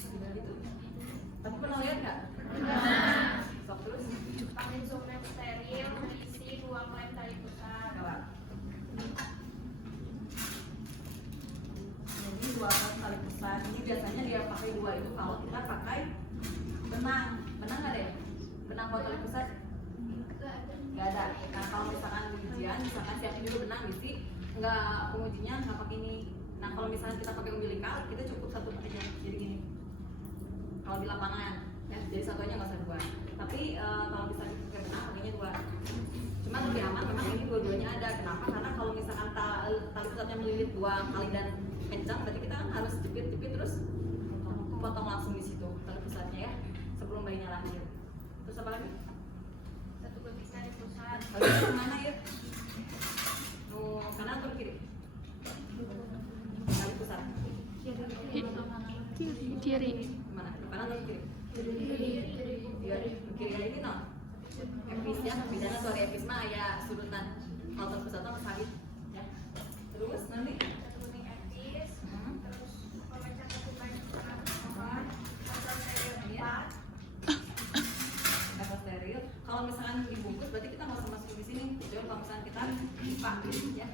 Gitu. Tapi pernah lihat nggak? Sok terus. Pakai zoom steril berisi 2 klem tali pusat. Coba. Jadi 2 klem tali pusat. Ini biasanya dia pakai 2 itu kalau kita pakai benang. Benang nggak deh? Benang buat tali pusat? Nggak ada. Nah kalau misalkan ujian, misalkan siapin dulu benang isi, nggak pengujinya nggak pakai ini. Nah kalau misalnya kita pakai umbilical, kita cukup 1 aja. Jadi gini. Kalau di lapangan, ya, jadi 1 aja nggak usah 2. Tapi kalau misalnya pakai benang, pakainya 2. Cuma lebih aman memang ini dua-duanya ada. Kenapa? Karena kalau misalkan tali pusatnya melilit 2 kali dan kencang, berarti kita kan harus jepit-jepit terus potong langsung di situ tali pusatnya ya, sebelum bayinya lahir. Terus apa lagi? 1 gunting tali pusat. Lalu kemana ya? Oh, kanan atau kiri? Tali pusat. Kiri. Mana? Kanan atau kiri? Kiri kali ini no. Episnya bidana atau epis mah ya sudutan. Kalau tali pusat sama sabit. Ya. Terus nanti 1 gunting epis. Terus pemecah ketuban kontrol steril 4. Efek steril. Kalau misalkan dibungkus berarti kita nggak usah masukin di sini. Jadi kalau misalkan kita lipat ya.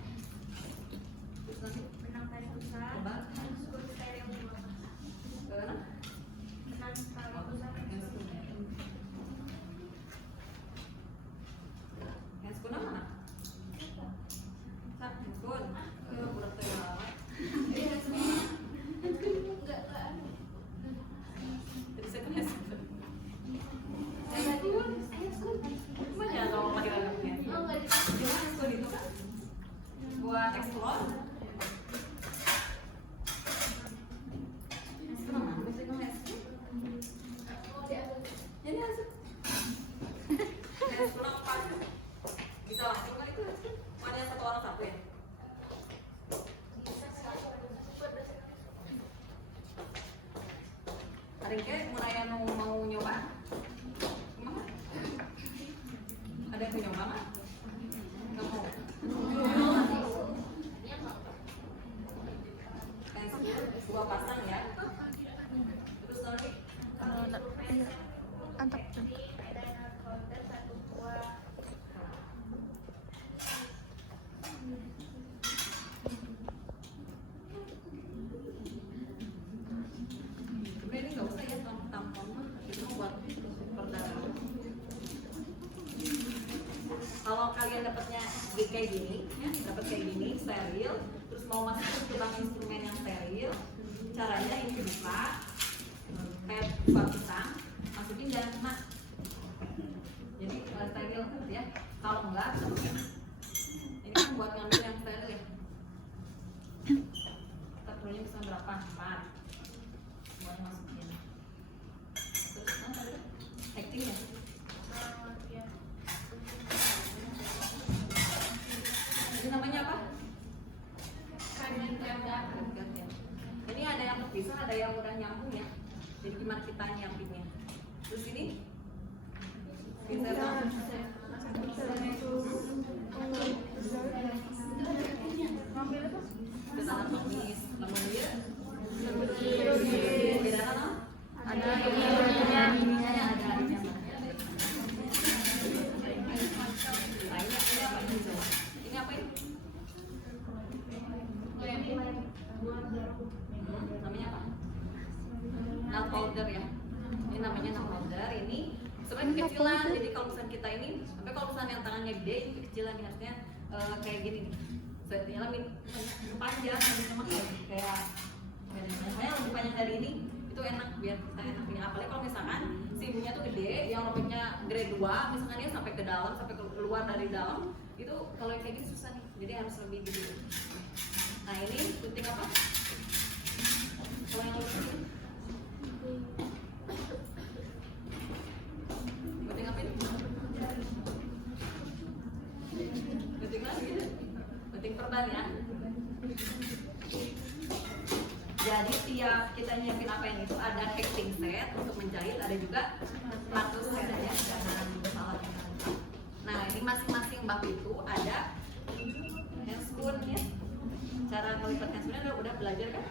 Terus nanti Benang tali pusat. coba Skun steril 2. bagaimana? Benang tali pusat. Handscoon mana? Sat, handphone. Budak teh lawat. Enggak. Jadi saya kan handphone. Cuma jangan kamu pakai anaknya. Oh, enggak dipakai. Cuma handphone itu kan buat explore. Handphone mana? Biasanya kan handphone. Oh, diambil. Jadi handphone. Handphone apa? Bisa langsung kan itu handphone? Mana 1 orang 1 ya? Bisa sih. Hari ini mulai mau nyoba? Gimana? Ada yang mau nyoba nggak? Nggak mau. Kayak 2 pasang ya. Terus nanti Antap. sebenarnya ini nggak usah ya tampon mah itu buat perdarahan. Kalau kalian dapatnya kayak gini, ya, dapat kayak gini steril, terus mau masukin ke dalam instrumen yang steril, caranya ini buka, kayak buka pisang, masukin jangan kena. Jadi steril ya. Kalau enggak, ini kan buat ngambil yang steril ya. Kita perlunya bisa berapa? 4. Semuanya masukin. Terus acting ya. Ini namanya apa? Renggat ya. Ini ada yang terpisah, ada yang udah nyambung ya. Jadi gimana kita nyampingnya? Terus ini bisa dong. Kita anatomis, namanya beda apa? Ada ininya, ada ininya. Nah, ini apa ini? Ini apa ini? Namanya apa? Nail powder ya. Ini namanya nail powder. Ini sebenarnya kecilan. Jadi kalau misalnya kita ini, tapi kalau misalnya yang tangannya gede itu kecilan nih, harusnya kayak gini nih. Saya panjang, kayak yang lebih panjang dari ini itu enak biar kita enak punya. Apalagi kalau misalkan si ibunya tuh gede, yang robeknya grade 2, misalkan dia sampai ke dalam, sampai keluar dari dalam, itu kalau yang kayak gini susah nih. Jadi harus lebih gede. Nah ini gunting apa? Kalau yang lebih ini gunting apa ini? Gunting lagi, gunting perban ya. Jadi tiap kita nyiapin apa yang itu ada hacking set untuk menjahit, ada juga platus set ya, jangan salah. Nah ini masing-masing bab itu ada handscoon ya. Cara ngelipat handscoonnya udah belajar kan?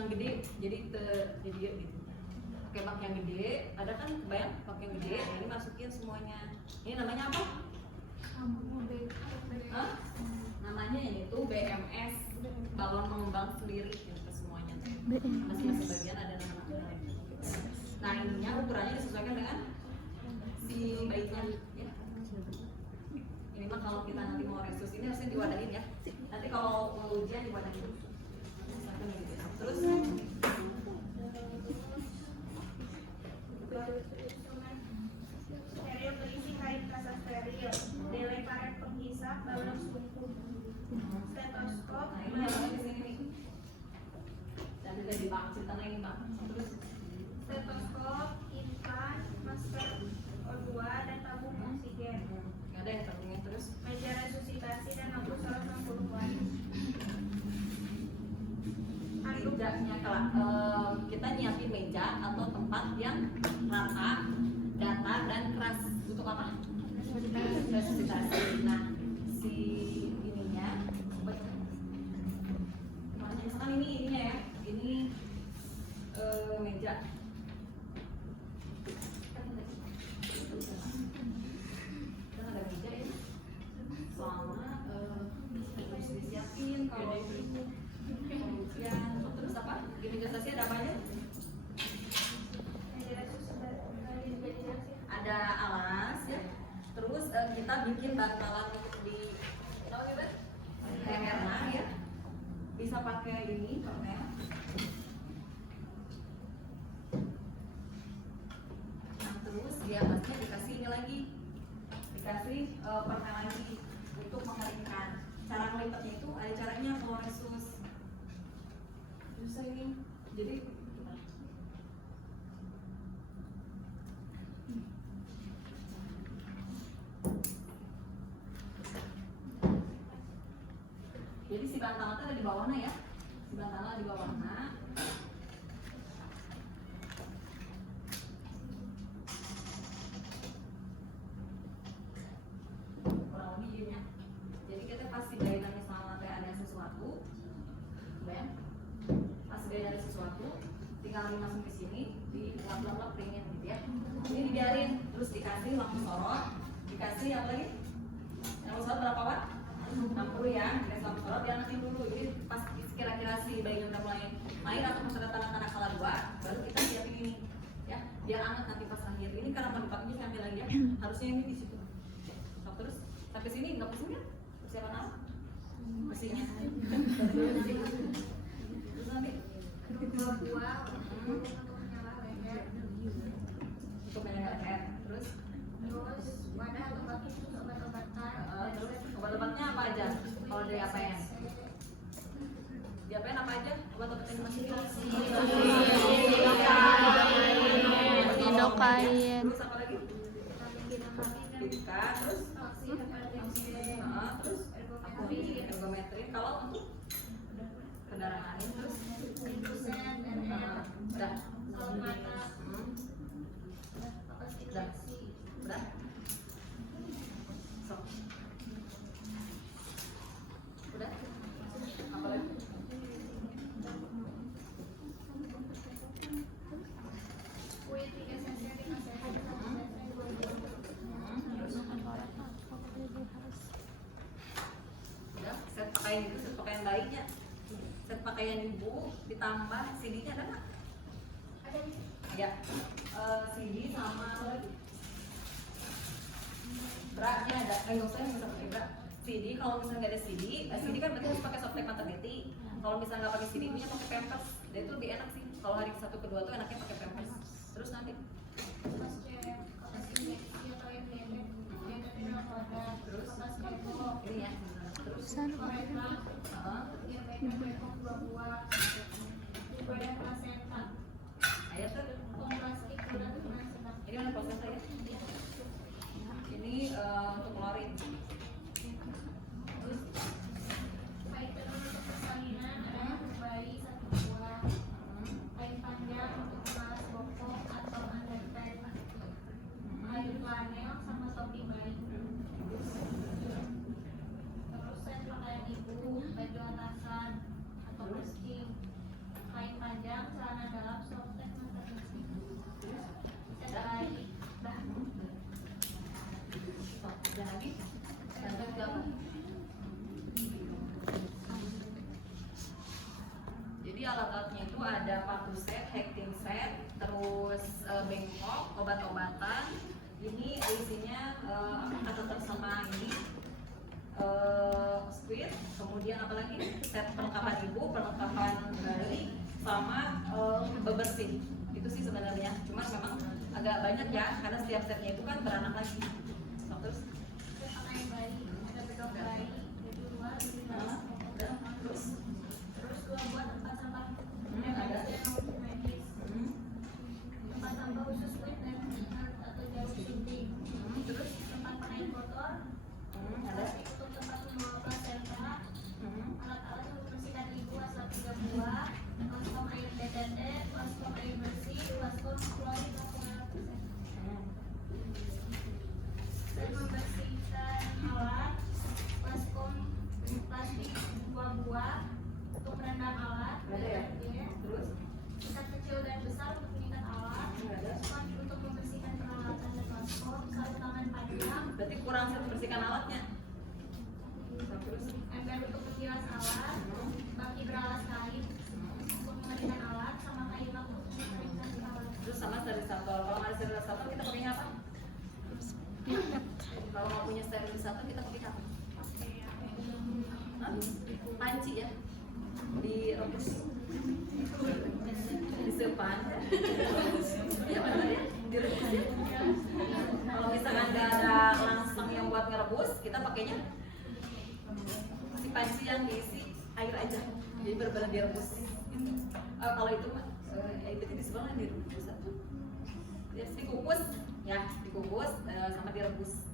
yang gede, jadi jadi gitu. Pakai bak yang gede, ada kan bayang bak yang gede, nah ini masukin semuanya. Ini namanya apa? Hah? Namanya ini tuh BMS, balon mengembang sendiri gitu semuanya. Masing-masing bagian ada nama-nama. Nah ininya ukurannya disesuaikan dengan si bayinya ya. Ini mah kalau kita nanti mau resus ini harusnya diwadahin ya. Nanti kalau mau ujian diwadahin. Terus Steril berisi kain kasa steril, dele karet penghisap, balon suku, stetoskop, nah ini yang di sini nih. Dan juga di bak ceritanya ini bak. Terus stetoskop, infan, masker O2 dan tabung oksigen, nggak ada yang tabungnya terus. meja resusitasi dan lampu sorot 60 watt. Mejanya kita nyiapin meja atau tempat yang rata, datar dan keras untuk apa? Resusitasi. Nah, si ininya, misalkan ini ininya ya, ini meja. Kan ada meja ya, soalnya harus disiapin kalau pengujian. Terus apa? Di meja stasi ada apa aja? Meja resusitasi. Ada alas ya. Terus kita bikin bantalan untuk di lehernya ya. Bisa pakai ini permen. Nah, terus di atasnya dikasih ini lagi. Dikasih permen lagi untuk mengeringkan. Cara melipatnya itu ada caranya kalau resus. Susah ini. Jadi si bantalan itu ada di bawahnya ya. Si bantalan di bawahnya. Kurang lebih gini ya. Jadi kita pasti bayangkan misalnya kayak ada sesuatu, bayang. Pas bayang ada sesuatu, tinggal dimasukin ke sini, dilap-lap ringin gitu ya. Ini dibiarin, terus dikasih lampu sorot, dikasih apa lagi? Lampu sorot berapa watt? 60 ya, dikasih lampu sorot, dianakin dulu. Jadi pas kira-kira si bayinya udah mulai main atau pas ada tanda-tanda kala 2, baru kita siapin ini ya, biar anget nanti pas akhir. Ini karena tempatnya ngambil lagi ya, harusnya ini di situ. Stop terus, sampai sini nggak pusing ya? Persiapan apa? Pusingnya. Terus nanti Dua buah untuk menyala leher. untuk menyangga leher. Terus Wadah atau baki khusus obat-obatan. terus obat-obatnya apa aja? Kalau dari APN? Di APN apa aja? Obat-obatan yang dimasukin? Lidocaine. Terus apa lagi? Bika, terus terus ergometri. Kalau untuk kendaraan angin terus udah. Udah. Sok. Udah. Apa lagi? Udah, set pakaian itu, set pakaian bayinya, set pakaian ibu, ditambah CD-nya ada nggak? Ya, CD sama apa lagi? Bra-nya ada, nggak usah pakai bra. CD kalau misalnya nggak ada CD, CD kan berarti harus pakai softtek maternity. Kalau misalnya nggak pakai CD, punya pakai pampers. Dan itu lebih enak sih. Kalau hari 1 ke 2 tuh enaknya pakai pampers. Terus nanti ini ya. Terus ayo tuh. Ini mana proses saya? Ini untuk klorin. Terus kain panjang untuk kemas bokok atau underpant, kain flanel sama topi bayi. Terus set pakaian ibu, baju atasan atau masking, Dan lagi lanjut ke apa? Jadi alat-alatnya itu ada partu set, hektin set, terus bengkok, obat-obatan. Ini isinya kateter sama ini squid, kemudian apa lagi? Set perlengkapan ibu, perlengkapan bayi, sama bebersih. Itu sih sebenarnya. Cuman memang agak banyak ya, karena setiap setnya itu kan beranak lagi. Terus pakai bayi, ada bedok bayi, jadi luar, terus dua buat tempat sampah ada. medis, tempat sampah khusus kulit dan atau jarum suntik, Terus tempat pengair kotor, ada. untuk tempat membawa placenta, alat-alat untuk membersihkan ibu asal 3 buah, baskom air DTT, baskom air bersih, baskom klorin 0,5%. Dan membersihkan alat, baskom plastik 2 buah untuk merendam alat, Ada ya? Terus tingkat kecil dan besar untuk mengikat alat, ada. sponge untuk membersihkan peralatan dan baskom, sarung tangan panjang, Berarti kurang saya membersihkan alatnya. Terus ember untuk membilas alat, baki beralas kain untuk mengeringkan alat, sama kayu lap untuk mengeringkan alat. terus sama sterilisator. Kalau nggak ada sterilisator kita pakainya apa? Kalau nggak punya sterilisator kita pakai apa? Hah? Panci ya? Direbus, disepan. Ya benar ya? Direbus ya? Kalau misalkan nggak ada langsung yang buat ngerebus, kita pakainya si panci yang diisi air aja. Jadi benar-benar direbus. Kalau itu mah, itu di sebelah direbus. Ya, dikukus, ya dikukus sama direbus.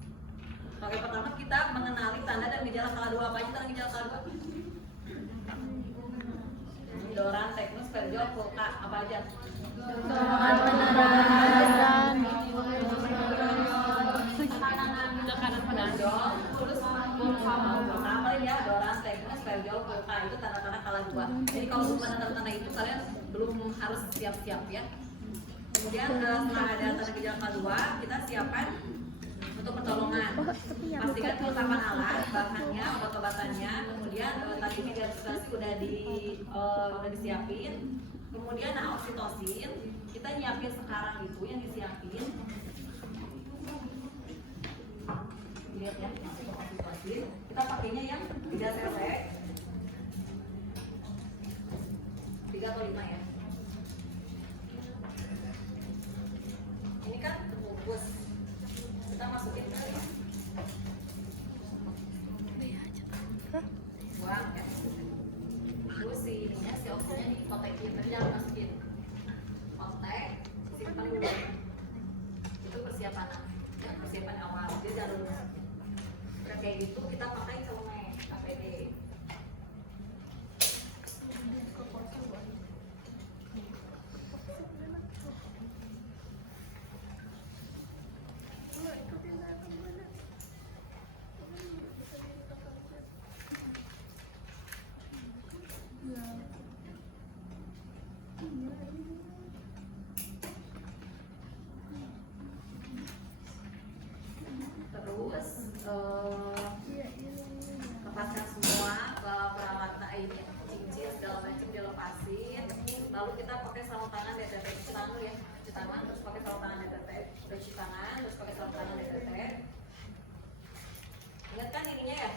Oke, pertama kita mengenali tanda dan gejala kala 2. Apa aja tanda gejala kala 2? Doran, teknus, perjol, pulka, apa aja? Dorongan penerasan. Tekanan penonjol, terus pulka, apa ya? Doran, teknus, perjol, pulka itu tanda-tanda kala 2. Jadi kalau belum ada tanda-tanda itu kalian belum harus siap-siap ya. Kemudian setelah ada tanda gejala kala 2, kita siapkan untuk pertolongan. Pastikan kelengkapan alat, bahannya, obat-obatannya. Kemudian tadi mediasi udah disiapin. Kemudian oksitosin kita nyiapin sekarang itu yang disiapin. Lihat ya, oksitosin. Kita pakainya yang 3 cc. 3 atau 5 ya. Ini kan terbungkus. Kita masukin ke buang ya. Terus si ininya, si oksinya dikotekin, tapi jangan masukin. Kotek, simpan dulu. Itu persiapan ya, persiapan awal. Dia jangan masukin. Udah kayak gitu kita pakai celemek APD. Terus lepaskan semua peralatan ini, cincin segala macam dilepasin. Lalu kita pakai sarung tangan DTT, cuci tangan dulu ya, cuci tangan, terus pakai sarung tangan DTT, cuci tangan, terus pakai sarung tangan DTT. Ingat kan ininya ya?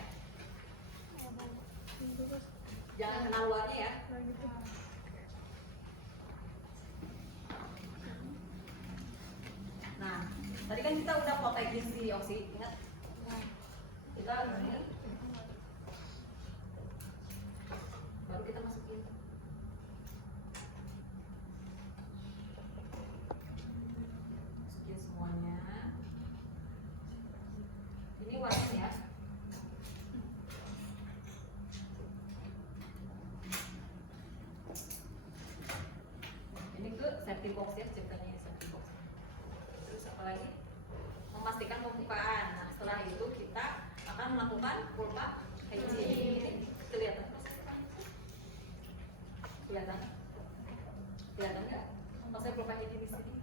Jangan kena luarnya ya. Nah, tadi kan kita udah proteksi si oksi, ingat? Kita ini baru kita masukin. Masukin semuanya. Ini warnanya ya. Ini ke safety box ya, ceritanya safety box. Terus apa lagi? Memastikan pembukaan. Nah, setelah itu kita akan melakukan pulpa hygiene. Kelihatan? Kelihatan? Kelihatan nggak? Kalau saya pulpa hygiene di sini,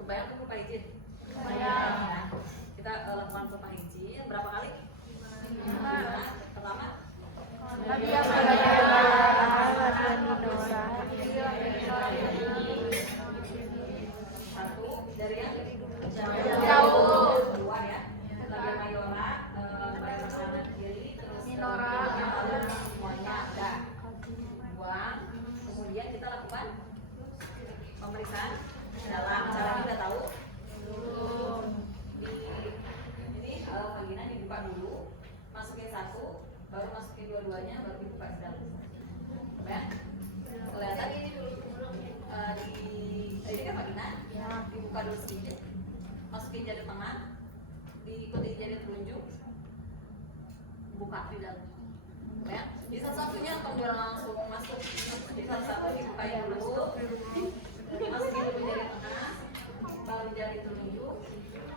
kebayang tuh pulpa hygiene? Kebayang. Nah, kita lakukan tengah, diikuti jari telunjuk, buka di dalam. Ya, di satu-satunya atau jangan langsung masuk. Di satu-satu dibukain dulu, masukin dulu jari tengah, baru jari telunjuk,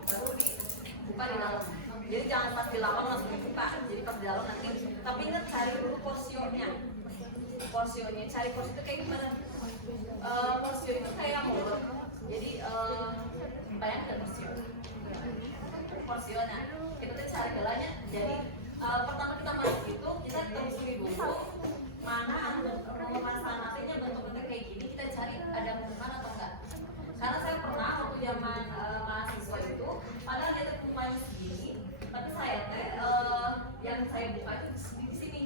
baru dibuka di dalam. Jadi jangan pas di lawang langsung dibuka. Jadi pas di dalam nanti. Tapi ingat cari dulu porsionya. Porsionya, cari porsi itu kayak gimana? Porsio itu kayak mulut. Jadi bayangkan porsio. Porsionya, kita tuh cari gelanya. Jadi pertama kita masuk itu kita telusuri dulu mana pemasangan nantinya bentuk-bentuk kayak gini, kita cari ada pembukaan atau enggak. Karena saya pernah waktu zaman mahasiswa itu, padahal dia tuh pemain segini, tapi saya yang saya buka itu di sini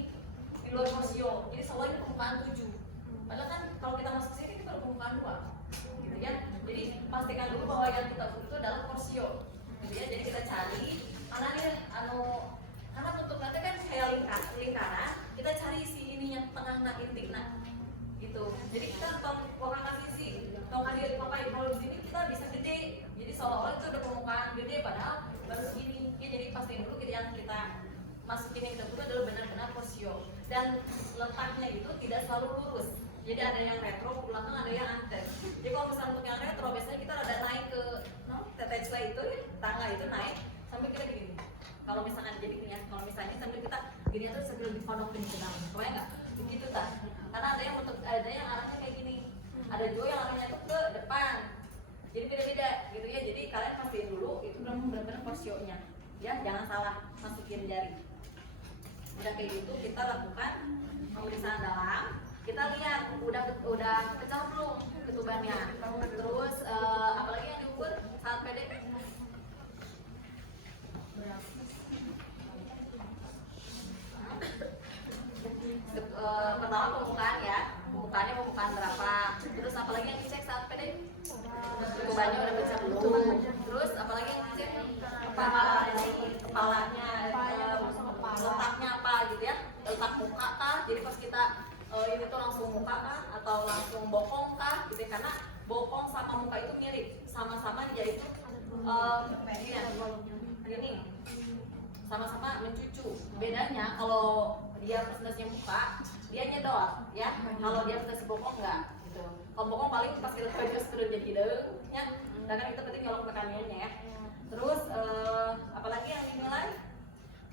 di luar porsio. Jadi soalnya pembukaan 7. Padahal kan kalau kita masuk sini kita baru pembukaan 2, gitu ya. Jadi pastikan dulu bahwa yang kita buka itu adalah porsio, gitu ya. Jadi kita cari mana nih karena bentuk nanti kan kayak lingkaran, kita cari si ininya tengah intik gitu. Jadi kita orang kasih si kasih pakai kalau di sini kita bisa gede. Jadi seolah-olah itu udah permukaan gede padahal baru segini. Ya, jadi pastiin dulu yang kita masukin yang kita buka adalah benar-benar porsio dan letaknya itu tidak selalu lurus. Jadi ada yang retro ke belakang, ada yang antek. Jadi kalau misalnya untuk yang retro biasanya kita ada naik ke tetecla itu ya, tangga itu naik sambil kita gini. Kalau misalkan jadi gini ya, kalau misalnya sambil kita gini tuh sambil dipodokin ke dalam, kebayang nggak? Begitu tak? Karena ada yang arahnya kayak gini, ada juga yang arahnya tuh ke depan. Jadi beda-beda gitu ya. Jadi kalian pastiin dulu itu benar-benar porsionya, ya jangan salah masukin jari. Udah kayak gitu kita lakukan pemeriksaan dalam. Kita lihat udah pecah belum ketubannya. Terus apalagi yang diukur saat PD. Pertama pembukaan ya, pembukaan berapa, terus apalagi yang dicek saat PD, ketubannya udah pecah belum, terus apalagi yang dicek kepalanya, letaknya apa gitu ya, letak muka kah, jadi pas kita ini tuh langsung muka kah atau langsung bokong kah gitu ya, karena bokong sama muka itu mirip, sama-sama dia itu ini sama-sama mencucu. Bedanya kalau dia presentasinya muka, dia nyedot ya. Kalau dia presentasi bokong enggak gitu. Kalau bokong paling pas kita terus jadi hidung ya. Dan kan kita penting nyolong ke kanannya ya. Terus apalagi yang dinilai?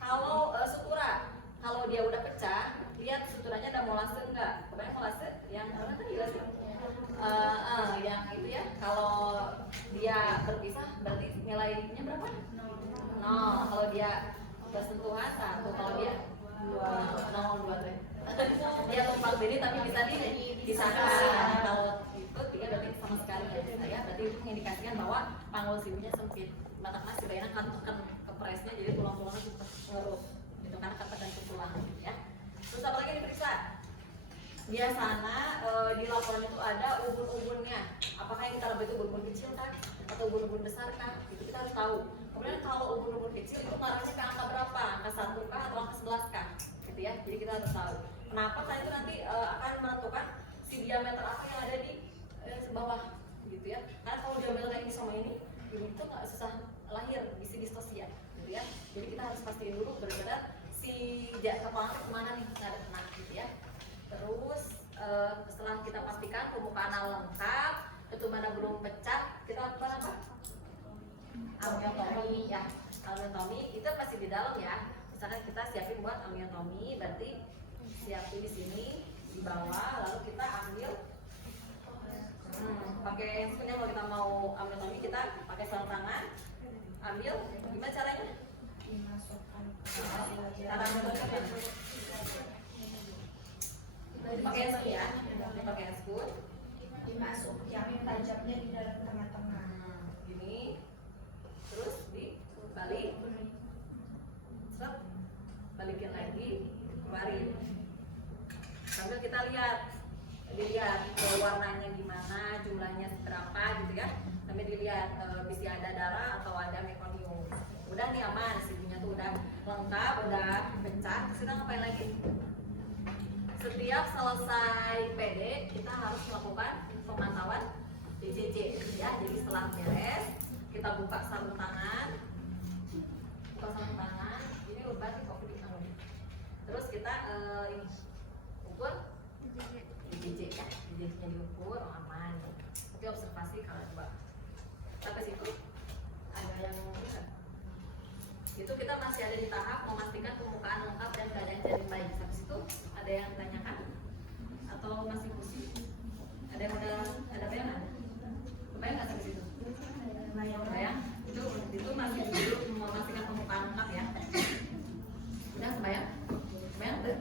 Kalau sutura, kalau dia udah pecah, lihat suturanya ada molase enggak? Kebanyakan molase yang mana kan jelas ya. Yang itu ya. Kalau dia berpisah berarti nilainya berapa? No, kalau dia bersentuhan 1, kalau dia 2 teh. Dia tumpang beda tapi bisa dipisahkan. Kalau itu 3 berarti sama sekali ya bisa ya. Berarti itu mengindikasikan bahwa panggul sibunya sempit. Mata masih bayangkan kan tekan ke presnya jadi tulang-tulangnya super ngerus. Itu karena ketekan ke tulang ya. Terus apa lagi diperiksa? Biasanya di laporan itu ada ubun-ubunnya. Apakah yang kita lebih itu ubun-ubun kecil kan atau ubun-ubun besar kan? Itu kita harus tahu. Kemudian kalau ubun-ubun kecil itu taruhnya ke angka berapa? Angka 1 kah atau angka 11 kah? Gitu ya. Jadi kita harus tahu. Kenapa? Karena itu nanti akan menentukan si diameter apa yang ada di bawah gitu ya. Karena kalau diameter ini sama ini itu nggak susah lahir bisa distosia gitu ya. Jadi kita harus pastiin dulu benar-benar si kepala kemana nih nggak ada kena gitu ya. Terus setelah kita pastikan pembukaan lengkap, ketubannya belum pecah, kita lakukan apa? Amniotomi ya. Amniotomi itu pasti di dalam ya. Misalkan kita siapin buat amniotomi, berarti siapin di sini di bawah, lalu kita ambil pakai sebenarnya kalau kita mau amniotomi kita pakai sarung tangan, ambil gimana caranya? Cara amniotomi pakai spoon ya, pakai spoon, Dimasuk yang tajamnya di dalam tengah-tengah. Gini, terus dibalik, set, balikin lagi, keluarin. Sambil kita dilihat warnanya gimana, jumlahnya seberapa gitu ya. Sambil dilihat bisa ada darah atau ada mekonium. Udah nih aman, sibunya tuh udah lengkap, udah pecah. Sudah ngapain lagi? Setiap selesai PD kita harus melakukan pemantauan DCC ya. Jadi setelah beres Kita buka sarung tangan, ini berarti kok di tangan. Terus kita ini ukur JJ ya, JJ-nya diukur, oh aman. Tapi observasi kalau dua. Sampai situ ada yang itu kita masih ada di tahap memastikan permukaan lengkap dan keadaan janin baik. Sampai situ ada yang ditanyakan atau masih pusing? Ada yang ada bayangan? Kebayang nggak sampai situ? Kebayang? Itu masih dulu memastikan permukaan lengkap ya. Udah kebayang? Kebayang tuh?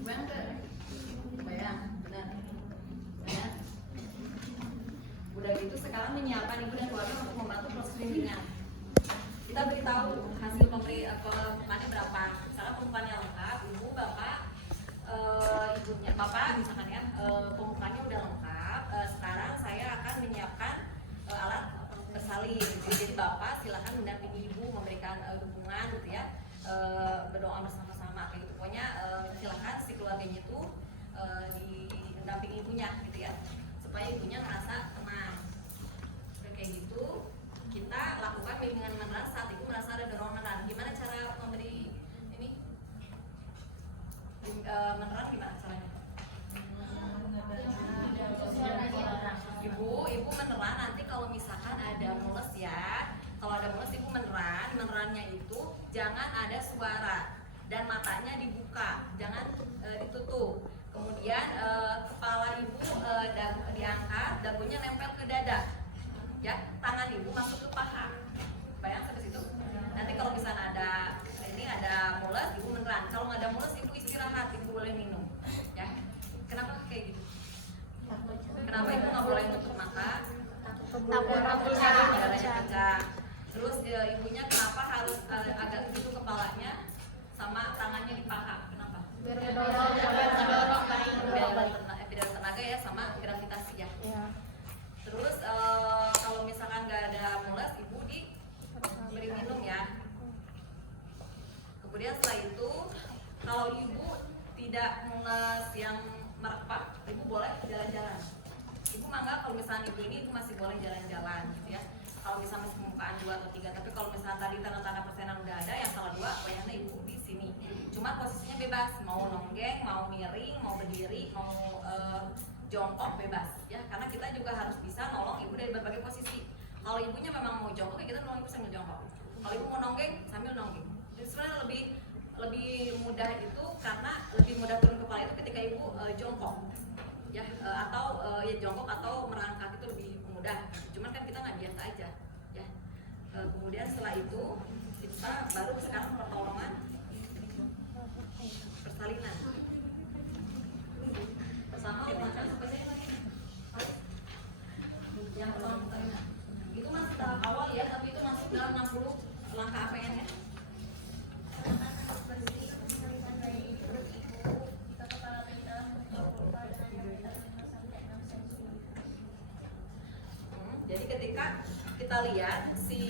Kebayang tuh? Kebayang, benar. Kebayang? Udah gitu sekarang menyiapkan ibu dan keluarga untuk membantu proses bimbingan. Kita beritahu hasil permukaannya berapa. Misalnya permukaannya lengkap, ibu, bapak, ibunya, bapak misalkan ya, permukaannya udah lengkap. Sekarang saya akan menyiapkan alat bersalin. Jadi bapak silakan mendampingi ibu, memberikan dukungan gitu ya, berdoa bersama-sama kayak gitu. Pokoknya silakan si keluarganya itu mendampingi ibunya gitu ya, supaya ibunya merasa tenang. Kayak gitu kita lakukan bimbingan meneran saat ibu merasa ada dorongan. Gimana cara memberi ini meneran, gimana caranya? Ibu meneran nanti kalau misalkan ada mules ya, kalau ada mules ibu menerannya itu jangan ada suara dan matanya dibuka, jangan ditutup. Kemudian kepala ibu diangkat, dagunya nempel ke dada, ya, tangan ibu masuk ke paha. Bayang sampai situ. Nanti kalau misalnya ada mules, ibu meneran. Kalau nggak ada mules, ibu istirahat, ibu boleh minum, ya. Kenapa kayak gitu? Kenapa ibu nggak boleh nutup mata? Takut darahnya pecah. Terus ibunya kenapa harus agak gitu kepalanya sama tangannya di paha? Kenapa? Biar tenaga ya, sama gravitasi ya. Terus kalau misalkan nggak ada mules, ibu diberi minum ya. Kemudian setelah itu, kalau ibu tidak mules yang merepak, ibu boleh jalan-jalan. Ibu mangga kalau misalnya ibu masih boleh jalan-jalan gitu ya. Kalau misalnya masih permukaan 2 atau 3, tapi kalau misalnya tadi tanda-tanda persenan udah ada, yang salah 2, bayangnya ibu di sini. Cuma posisinya bebas, mau nonggeng, mau miring, mau berdiri, mau jongkok bebas ya, karena kita juga harus bisa nolong ibu dari berbagai posisi. Kalau ibunya memang mau jongkok, kita nolong ibu sambil jongkok. Kalau ibu mau nonggeng, sambil nonggeng. Jadi sebenarnya lebih mudah itu karena lebih mudah turun kepala itu ketika ibu jongkok ya, atau ya jongkok atau merangkak itu lebih mudah. Cuman kan kita nggak biasa aja ya. Kemudian setelah itu kita baru sekarang pertolongan persalinan bersama menggunakan spesial lagi. Yang pertama persalinan itu masih tahap awal ya, tapi itu masuk dalam 60 langkah APN ya. Jadi ketika kita lihat si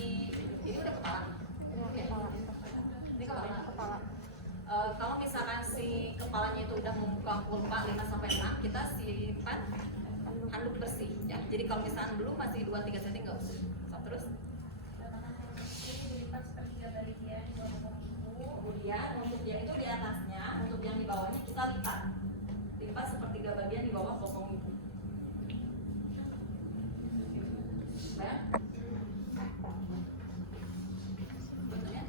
ini udah kepala, ini kepala. Kalau misalkan si kepalanya itu udah membuka kurva 5-6, kita simpan handuk bersih ya. Jadi kalau misalkan belum masih 2-3 cm nggak usah. Terus kemudian untuk yang itu di atasnya, untuk yang di bawahnya kita lipat sepertiga bagian di bawah bokong ibu. Bayang? Betulnya?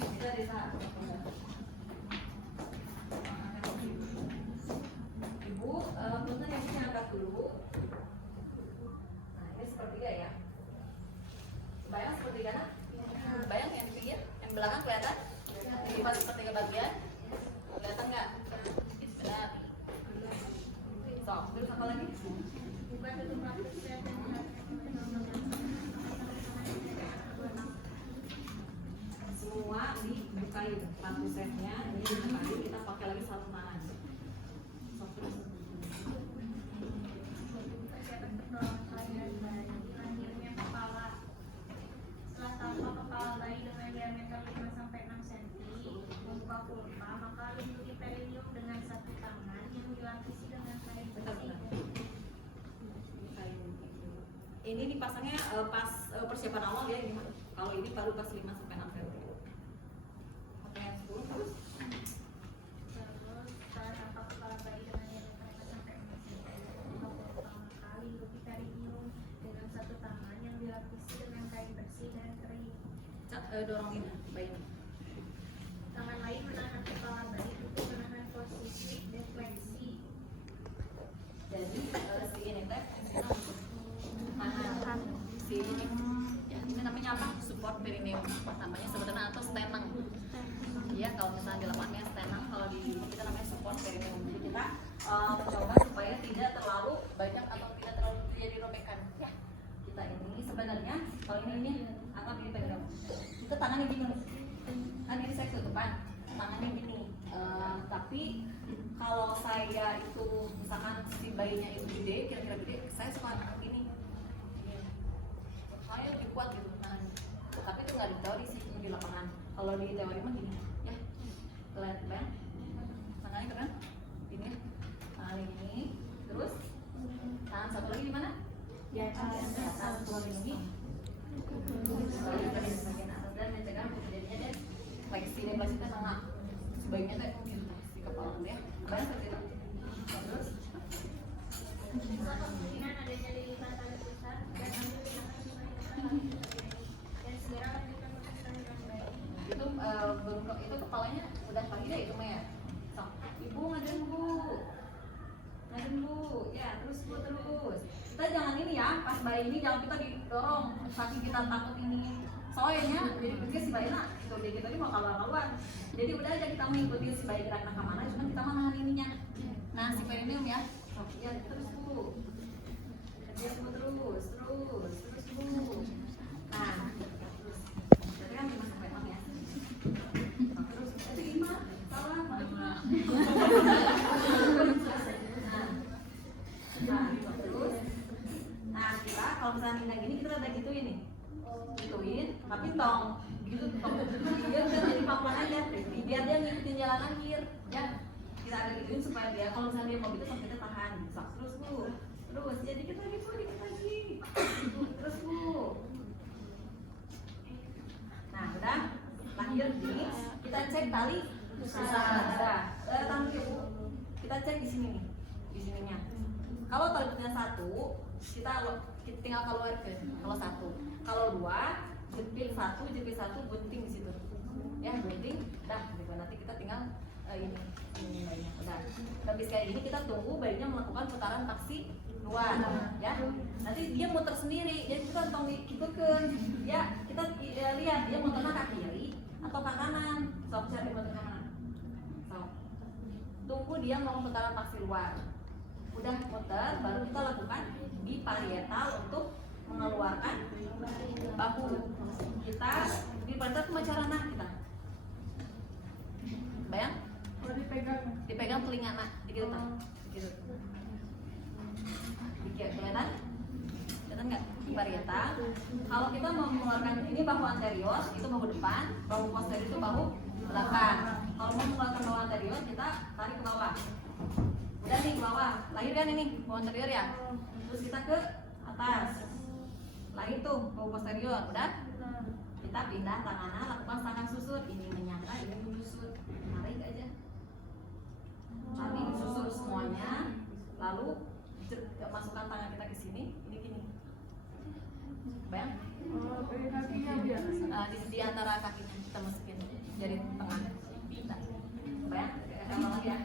Bisa desa. Ibu, punten yang bisa angkat dulu. Nah, ini sepertiga ya. Bayang sepertiga nah? Bayang yang pinggir, yang belakang kelihatan? Dilipat sepertiga bagian. Kelihatan nggak? Benar. So, terus apa lagi? Semua dibukain lampu setnya, ini dibukain, kita pakai lagi satu tangan. So, terus. Persiapan pertolongan kelahiran bayi, lahirnya kepala. Setelah tanpa kepala bayi dengan diameter 5-6 cm membuka kurva, maka lindungi perineum dengan satu tangan yang dilapisi dengan kain bersih. ini dipasangnya pas persiapan awal ya ini mah. Kalau ini baru pas 5 sampai 6 Februari. Oke, yang 10 terus. Terus apa kepala bayi dengan nyeri mereka sampai masih 50 kali lupitarium dengan satu tangan yang dilapisi dengan kain bersih dan kering. Dorongin bayinya. Tangan lain menahan kepala bayi untuk menahan posisi defleksi. Jadi si ini teh nahan si ini ya ini namanya apa? Support perineum namanya sebenarnya atau stenang. Iya kalau misalnya di lapangannya stenang, kalau di kita namanya support perineum. Jadi kita mencoba supaya tidak terlalu banyak atau tidak terlalu jadi robekan. Ya kita ini sebenarnya kalau ini anggap ini pegang. Kita tangannya gini, kan ini saya tutupan, tangannya gini. Tapi kalau saya itu misalkan si bayinya itu gede, kira-kira gede, saya suka angkat ini. Saya lebih kuat gitu nahannya. Tapi itu nggak di teori sih di lapangan. Kalau di teori mah gini, ya, kelihatan, tangannya keren, ini, tangan ini, terus tangan satu lagi di mana? Di atas, melindungi bagian atas dan mencegah terjadinya dan fleksi itu sangat sebaiknya teh di kepala ya. Banyak seperti itu. Terus Kemungkinan adanya lilitan pada pusat dan ambil tindakan sesuai dengan dan segera lanjutkan pemeriksaan dengan baik. itu bengkok itu kepalanya udah pagi deh itu mah ya. Sok, ibu ngajarin bu, ya terus bu terus. Kita jangan ini ya, pas bayi ini jangan kita didorong, saking kita takut ini soalnya jadi pikir si bayi nak itu dia kita ini mau keluar. Jadi udah aja kita mengikuti si bayi gerak ke mana, cuma kita menahan ininya. Nah si perineum ya, sok ya terus bu, kerja bu terus bu. Nah terus, jadi kan 5 sampai 6 ya. Terus jadi 5 salah mana? Terus, nah kita kalau misalnya pindah gini kita ada gituin nih, gituin, tapi tong gitu tong dia kan jadi pelan aja, biar dia ngikutin jalan akhir, ya kita ada gituin supaya dia kalau misalnya dia mau gitu kita tahan, terus bu, terus ya dikit lagi bu, terus bu. Nah udah lahir gini, kita cek tali udah, tahan dulu bu, kita cek di sini nih, di sininya. Kalau tali punya 1, kita tinggal keluarkan. Kalau 1, kalau 2, jepit 1, gunting di situ. Ya, gunting. Dah, nanti kita tinggal ini bayinya. Udah. Habis kayak gini kita tunggu bayinya melakukan putaran taksi luar. Ya. Nanti dia muter sendiri. Jadi kita tong dikitukeun. Ya, kita lihat dia muternya ke kiri atau ke kanan. Sok cari muter ke mana? Sok. Tunggu dia mau putaran taksi luar. Udah muter, baru kita lakukan di parietal untuk mengeluarkan bahu. Kita di parietal itu cara nah kita bayang? Dipegang telinga nak, dikit tak? Dikit, kelihatan? Kelihatan nggak? Di parietal. Kalau kita mau mengeluarkan ini bahu anterior, itu bahu depan, bahu posterior itu bahu belakang. Kalau mau mengeluarkan bahu anterior, kita tarik ke bawah. Udah nih ke bawah, lahir kan ini bahu anterior ya. Terus kita ke atas, lahir tuh bahu posterior. Udah, kita pindah tangannya, lakukan tangan susut. Ini menyangga, ini menyusut. Tarik aja, tarik susut semuanya. Lalu masukkan tangan kita ke sini. Ini gini, bayang? Di antara kakinya kita masukin jari tengah. Kita, bayang? Kalau lagi ya.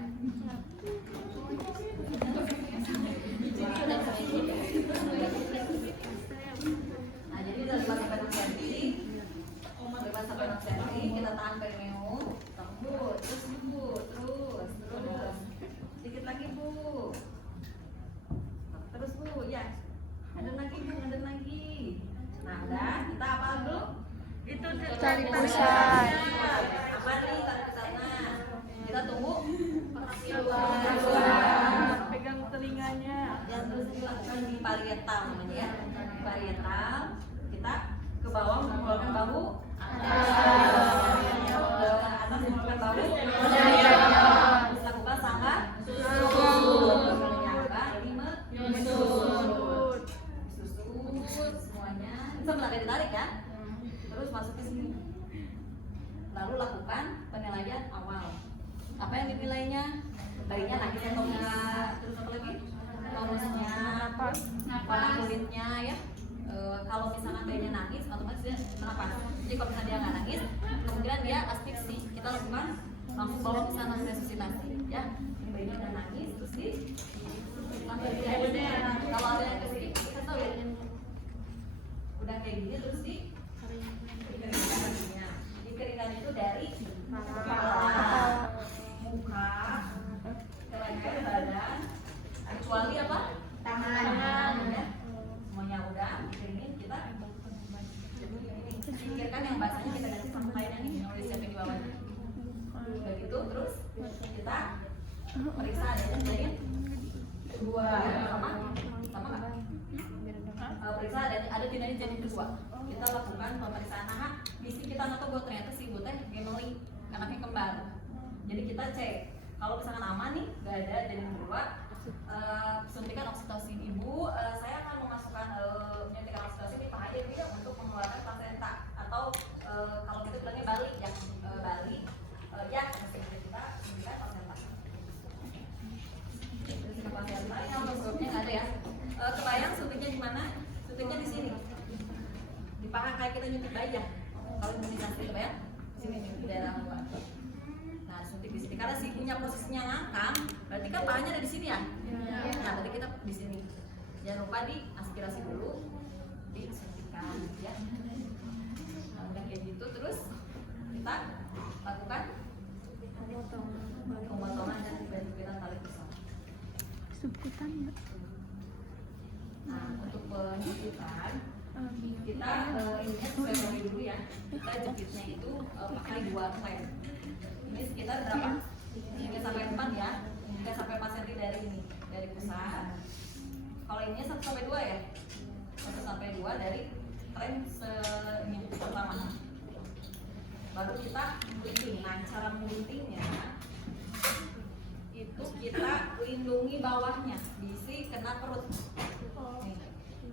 Nah jadi udah 5 sampai 6 cm, 5 sampai 6 cm kita tahan perineum, tembus, terus, sedikit lagi bu, terus bu, ya, ada lagi bu, ada lagi. Nah udah, kita apa dulu? Itu Tali pusat. Apa nih tali pusatnya? Kita tunggu. Pegang telinganya. Yang terus dilakukan di parietal namanya ya. Di parietal kita ke bawah mengeluarkan bahu atas, ke atas mengeluarkan bahu terus lakukan sangga susut, ini menyusut, ditarik ya. Terus masuk ke sini. Lalu lakukan penilaian awal. Apa yang dinilainya? Bayinya nangis atau enggak? Terus apa lagi? Tonusnya, warna kulitnya ya. Kalau misalkan bayinya nangis, otomatis dia menapas. Jadi kalau misalnya dia nggak nangis, kemungkinan dia asfiksi. Kita lakukan langsung bawa ke sana resusitasi ya. Ini bayinya udah nangis, terus di kalau ada yang kesini, kita tahu ya. Udah kayak gini terus di dikeringkan itu dari kepala, muka, leher, badan, kecuali apa? Tangan ya. Semuanya udah dikeringin, kita singkirkan yang basahnya, kita ganti sama kainnya nih, nulis siapa di bawahnya. Udah gitu terus kita periksa adanya dari kedua sama nggak? Periksa ada tidaknya jadi kedua. Kita lakukan pemeriksaan nah misi kita nggak tahu ternyata si ibu teh gemeling, anaknya kembar. Jadi kita cek kalau misalkan aman nih, nggak ada janin kedua, suntikan oksitosin. Ibu, saya akan memasukkan menyuntikkan oksitosin di paha ibu ya untuk mengeluarkan plasenta atau kalau kita bilangnya balik ya, balik ya kita suntikan plasenta. Suntikan plasenta ini endoskopnya nggak ada ya. Kebayang suntiknya di mana? Suntiknya di sini. Di paha kayak kita nyuntik bayi ya. Kalau imunisasi kebayang? Sini nih di daerah muka. Nah, suntik di sini. Karena si punya posisinya ngangkang, berarti kan pahanya ada di sini ya. Nah, berarti kita di sini. Jangan lupa diaspirasi dulu, disuntikkan ya. Nah, udah kayak gitu terus kita lakukan pemotongan dan pembentukan tali pusat. Nah, untuk penyuntikan kita ininya sesuai bagi dulu ya. Kita jepitnya itu pakai 2 klem. Ini sekitar berapa? 3 sampai 4 ya. 3 sampai 4 cm dari ini, dari pusat. Kalau ininya 1 sampai 2 ya. 1 sampai 2 dari klem ini pertama. Baru kita gunting. Nah, cara mengguntingnya itu kita lindungi bawahnya, bisi kena perut. Nih.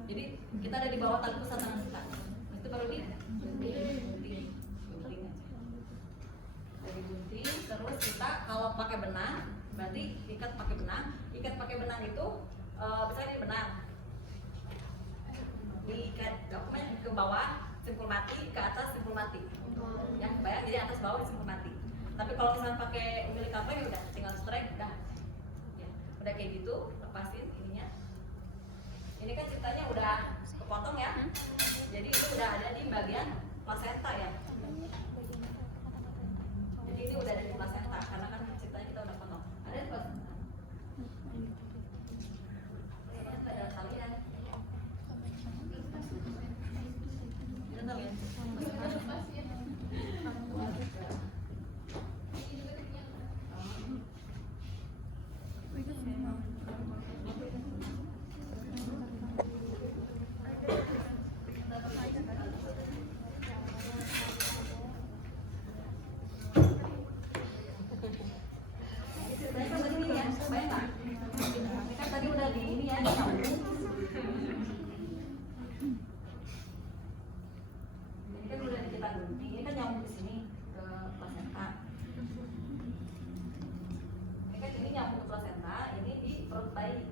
Jadi kita ada di bawah tali pusat tangan kita. Itu baru digunting. Jadi gunting, terus kita kalau pakai benang, berarti ikat pakai benang. Ikat pakai benang itu misalnya ini benang. Diikat dokumen ke bawah simpul mati, ke atas simpul mati. Ya, bayang jadi atas bawah simpul mati. Tapi kalau misalnya pakai umbilic cover ya udah tinggal strike udah. Ya, udah kayak gitu, lepasin ininya. Ini kan ceritanya udah kepotong ya. Jadi itu udah ada di bagian plasenta ya. Jadi ini udah ada di plasenta karena kan ceritanya kita udah potong. Ada di plasenta. Plasenta ada kalian. Kita tahu ya. Tadi udah di ini ya, disambung. Ini kan udah kita gunting, ini kan nyambung ke sini ke plasenta. Ini kan ini nyambung ke plasenta, ini di perut bayi.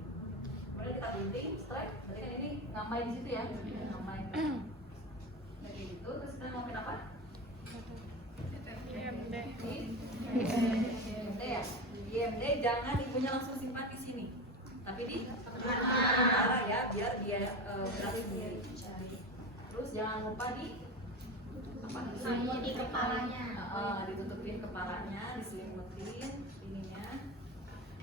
Kemudian kita gunting, strike, berarti kan ini ngamai di situ ya, ngamai. Kayak gitu, terus kita ngomongin apa? IMD ya. IMD jangan ibunya langsung simpan di sini, tapi di kepala ya, biar dia gerak sendiri. Terus jangan lupa Diselimuti kepalanya. ditutupin kepalanya, diselimutin ininya.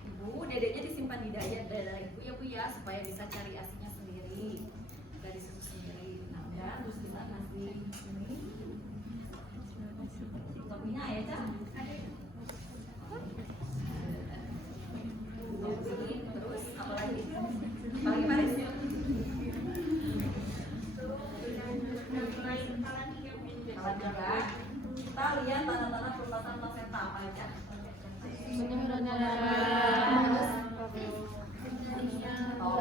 Ibu, dedeknya disimpan di dada ibu ya bu ya, supaya bisa cari asinya sendiri, dari susu sendiri. Nah, udah, terus kita kasih ini. Topinya ya cak. Terus apa lagi? Pagi Paris. Alat juga. Kita lihat tanda-tanda perubahan plasenta apa aja. Oh,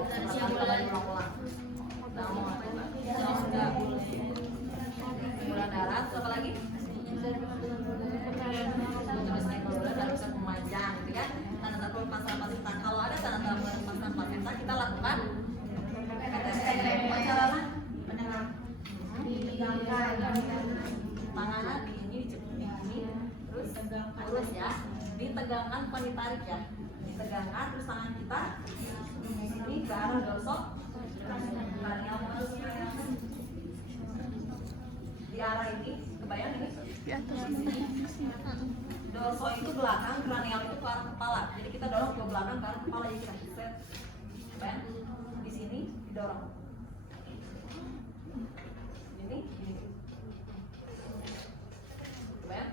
lurus ya, ditegangkan bukan ditarik ya, ditegangkan terus tangan kita ini ke arah dorsal kranial di arah ini, kebayang ini? Di atas. Dorsal itu belakang, kranial itu ke arah kepala, jadi kita dorong ke belakang ke arah kepala, jadi kita set, kebayang? Di sini didorong, ini, kebayang?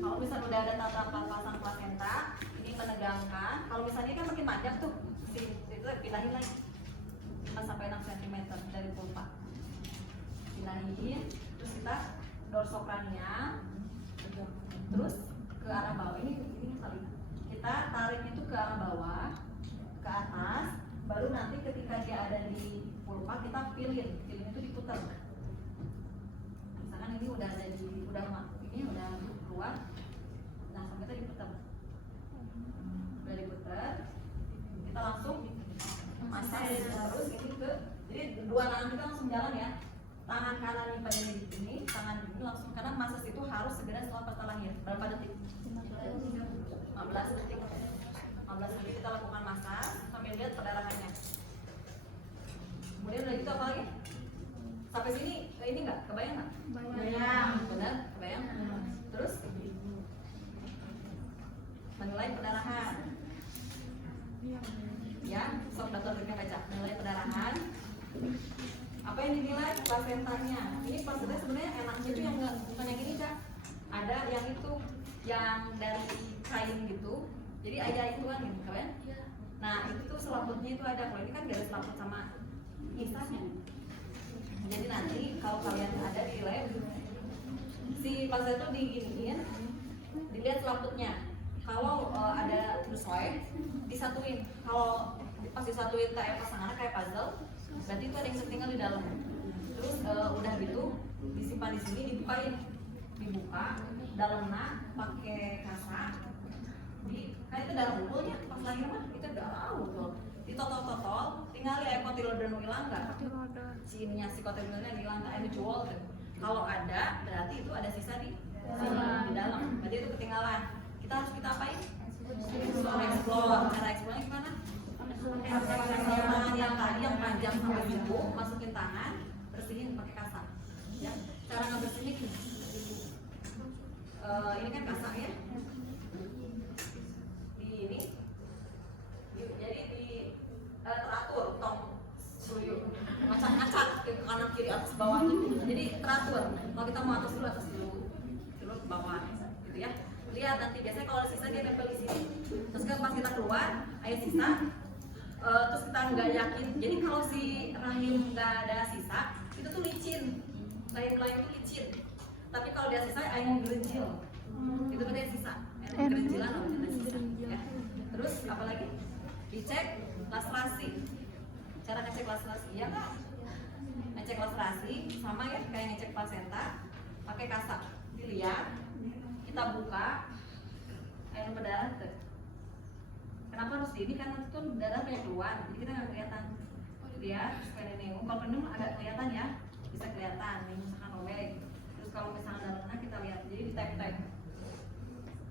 Kalau misalnya udah ada tatapan pasang plasenta, ini menegangkan. Kalau misalnya kan makin panjang tuh, itu pindahin lagi 5 sampai 6 cm dari pulpa. Pindahin, terus kita dorsokranial, terus ke arah bawah. Ini saling. Kita tariknya itu ke arah bawah, ke atas. Baru nanti ketika dia ada di pulpa kita pilin itu diputar. Misalkan ini udah ada di ini udah keluar, nah sampai kita diputar, udah diputar, kita langsung masak terus ini ke, jadi dua tangan kita langsung jalan ya, tangan kanan ini pada di sini, tangan ini langsung, karena masas itu harus segera setelah patah lahir. Berapa detik? 15 detik. 15 detik kita lakukan masas sambil lihat perdarahannya. Kemudian udah gitu apa lagi? Sampai sini ini enggak? Kebayang nggak? Bayang. Benar? Kebayang? Terus menilai perdarahan. Ya, sok dokter berikan baca. Menilai perdarahan. Apa yang dinilai? Plasentanya. Ini plasenta sebenarnya enaknya itu yang enggak, bukan yang ini Kak. Ada yang itu yang dari kain gitu. Jadi ada ituan gitu, kalian? Nah, itu tuh selaputnya itu ada. Kalau ini kan gak ada selaput sama insangnya. Jadi nanti kalau kalian ada di lab, si plasenta itu diginiin, dilihat selaputnya. Kalau ada dusoi, disatuin. Kalau pas disatuin kayak pasangan kayak puzzle, berarti itu ada yang tertinggal di dalam. Terus udah gitu disimpan di sini, dibuka dalamnya pakai kasa. Kan itu darah unggulnya pas lahir mah itu darah betul. Ditotol-totol, tinggal ya kotilodon hilang nggak? Si ininya si kotilodonnya hilang nggak? Itu jual kan? Kalau ada, berarti itu ada sisa di sini di dalam. Berarti itu ketinggalan. Kita harus apain? Explore. Cara explore gimana? Tangan yang tadi yang panjang sampai situ, masukin tangan, bersihin pakai kasa. Ya, cara ngebersihin ini kan kasa ya. Teratur tong suyuk ngacak-ngacak ke kanan kiri atas bawah gitu. Jadi teratur. Kalau kita mau atas dulu ke bawah gitu ya. Lihat nanti biasanya kalau ada sisa dia nempel di sini. Terus kan pas kita keluar ada sisa, terus kita nggak yakin. Jadi kalau si rahim nggak ada sisa itu tuh licin, rahim itu licin. Tapi kalau dia sisa ayam gerenjil, itu berarti sisa. Gerenjilan namanya sisa. Ya. Terus apa lagi? Dicek laserasi. Cara ngecek laserasi ya nggak? Ngecek laserasi sama ya kayak ngecek plasenta, pakai kasa. Dilihat, kita buka air berdarah tuh. Kenapa harus ini? Karena itu darah banyak keluar, jadi kita nggak kelihatan. Lihat, sekali nengung. Kalau penuh agak kelihatan ya, bisa kelihatan. Nih misalkan robek. Terus kalau misalnya dalamnya kita lihat, jadi di tag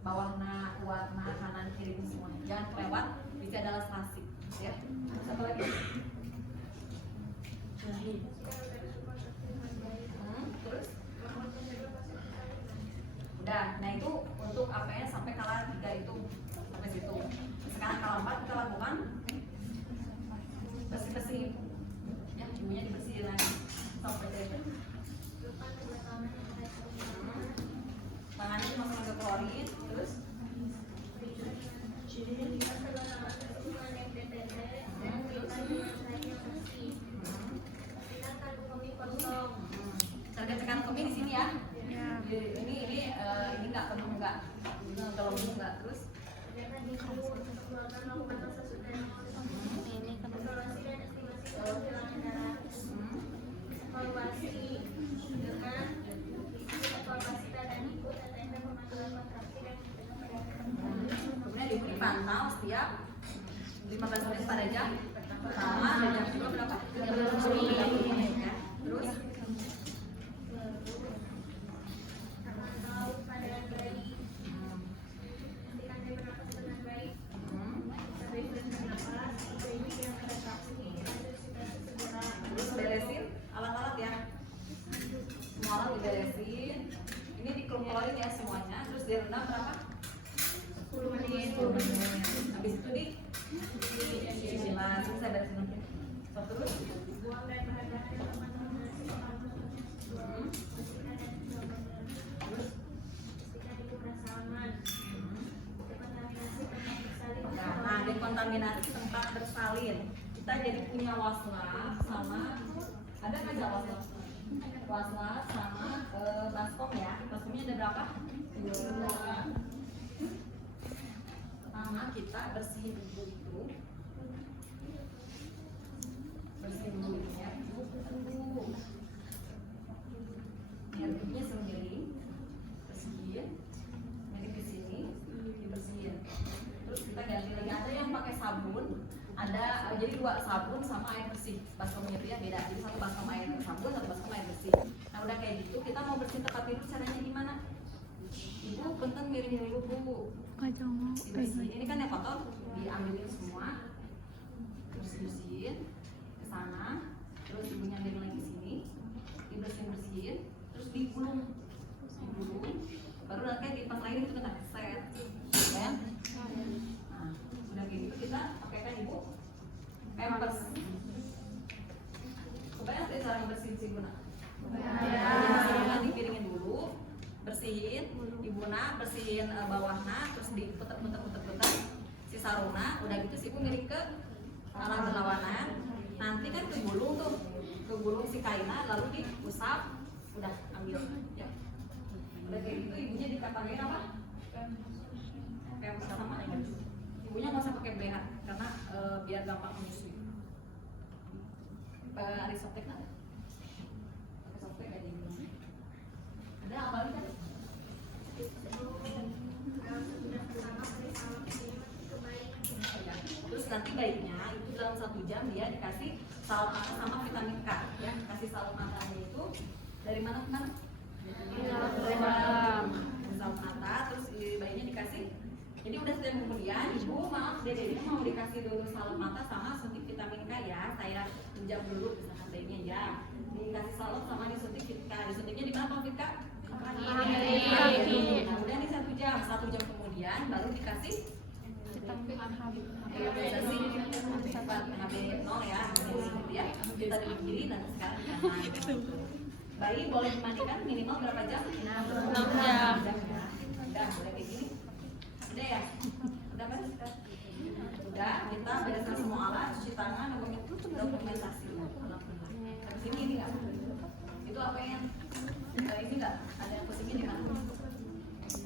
bawahnya, warna kanan kiri semua. Jangan kelewat. Bisa ada laserasi, ya. Terus apa lagi? Terus? Udah, nah itu untuk apa ya sampai kala 3 itu sampai situ. Sekarang kala 4 kita lakukan bersih-bersih, ya ibunya dibersihin lagi sampai itu. Tangannya dimasukkan ke klorin, terus direndam berapa? 10 menit. 10 menit. Habis itu disiram. Saya beresin nanti. So, terus Buang dan bahan-bahan yang termasuk nasi, bersihkan dan terus bersihkan ibu rasa aman. Dekontaminasi tempat bersalin. nah, dekontaminasi tempat bersalin. Kita jadi punya waslab sama ada nggak aja waslab? Waslab sama baskom ya. Baskomnya ada berapa? 2. Pertama kita bersihin dulu itu. Bersihin dulu ya. Miringnya sendiri. Bersihin. Miring ke sini, dibersihin. Terus kita ganti lagi. Ada yang pakai sabun, ada jadi 2 sabun sama air bersih. Baskomnya itu ya beda. Jadi 1 baskom air sabun, 1 baskom air bersih. Nah udah kayak gitu, kita mau bersihin tempat tidur caranya gimana? Ibu punten miring dulu Bu. Dibersihin. Ini kan yang kotor, diambilin semua, bersihin ke sana, terus ibunya ambil lagi ke sini, dibersihin, terus digulung, baru nanti dipas lagi itu kena set, ya. Nah, udah gitu kita pakaikan ibu pampers. Kebayang saya cara bersihin si Buna? Nanti piringin dulu, bersihin ibu bersihin bawahnya, terus diputer-puter si saruna. Udah gitu si ibu miring ke alat berlawanan. Nanti kan kegulung si kaina, lalu diusap, udah ambil ya. Udah kayak gitu ibunya dikapain apa? Pampers sama ibunya nggak usah pakai BH karena biar gampang menyusui. Ada softtek nggak? Pakai softtek aja gitu. Ada apa lagi kan? Terus nanti baiknya itu dalam 1 jam dia dikasih salep mata sama vitamin K ya. Kasih salep matanya itu dari mana ke mana? Dari salep mata, terus bayinya dikasih. Jadi udah setiap kemudian ibu dedenya mau dikasih dulu salep mata sama suntik vitamin K ya. Saya pinjam dulu misalkan bayinya ya. Dikasih salep sama disuntik K. Disuntiknya di mana Pak K? Nah udah nih 1 jam kemudian baru dikasih HB0 ya, kita di kiri dan sekarang di kanan. Bayi boleh dimandikan minimal berapa jam? 6 jam. Udah kayak gini. Udah ya? Udah kan? Udah, kita bereskan semua alat, cuci tangan, dokumentasi. Habis ini nggak? Itu apa yang ini nggak? Ada yang posisinya di mana?